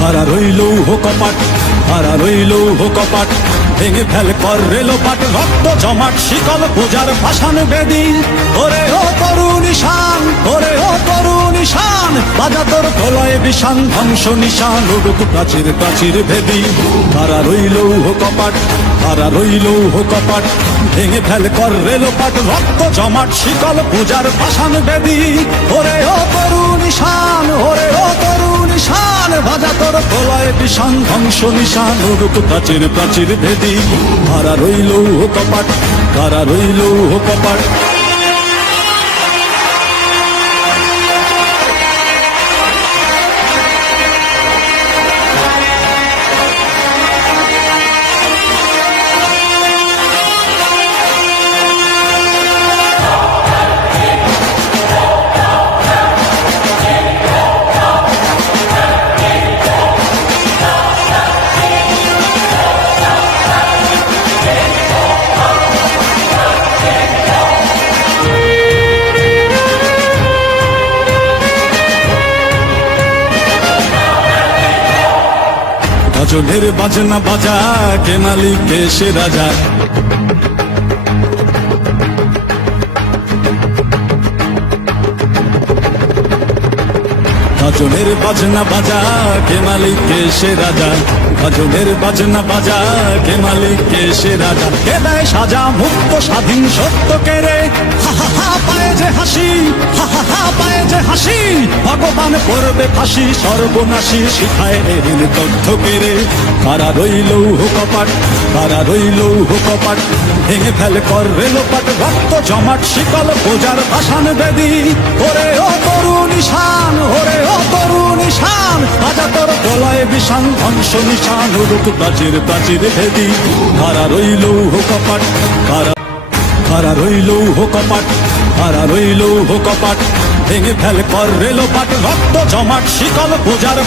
কারা রইল কপাট, কারা রইল কপাট, ভেঙে ফেল কর রেলোপাট, রক্ত জমাট শিকল পূজার ভাসান বেদি। ওরে ও তরুণ ঈশান, ওরে ও তরুণ ঈশান, বাজা তোর প্রলয় বিষান, ধ্বংস নিশান উড়ুক প্রাচীর প্রাচীর ভেদি। কারা রইল কপাট, কারা রইল কপাট, ভেঙে ফেল কর রেলোপাট, রক্ত জমাট শিকল পূজার ভাসান বেদি। ওরে ও তরুণ ঈশান, ওরে ও তরুণ ঈশান, বাজা তোর প্রলয় বিষান, ধ্বংস নিশান উড়ুক প্রাচীর প্রাচীর ভেদি। কারা রইল কপাট, কারা রইল কপাট। গজলের বাজনা বাজা, কে মালিক কে সে রাজা। গজলের বাজনা বাজা, কে মালিক কে সে রাজা। গজলের বাজনা বাজা, কে মালিক কে সে রাজা। কে দেয় সাজা মুক্ত স্বাধীন সত্য কেড়ে, হা হা হা পায়ে যে হাসি, হা হা হা পায়ে যে হাসি। ভগবান করবে ফাঁসি, সর্বনাশী শিখায় এদিন তথ্য কেড়ে। কারা রইল কপাট, কারা রইল কপাট, ভেঙে ফেল কর রেলোপাট, রক্ত জমাট শিকল পূজার ভাসান বেদি। ওরে ও তরুণ ঈশান, ওরে ও তরুণ ঈশান, বাজা তোর প্রলয় বিষান, ধ্বংস নিশান উড়ুক প্রাচীর প্রাচীর ভেদি। কারা রইল কপাট, কারা কারা রইল কপাট, কারা রইল কপাট, ভেঙে ফেল কর রেলোপাট, রক্ত জমাট শিকল পূজার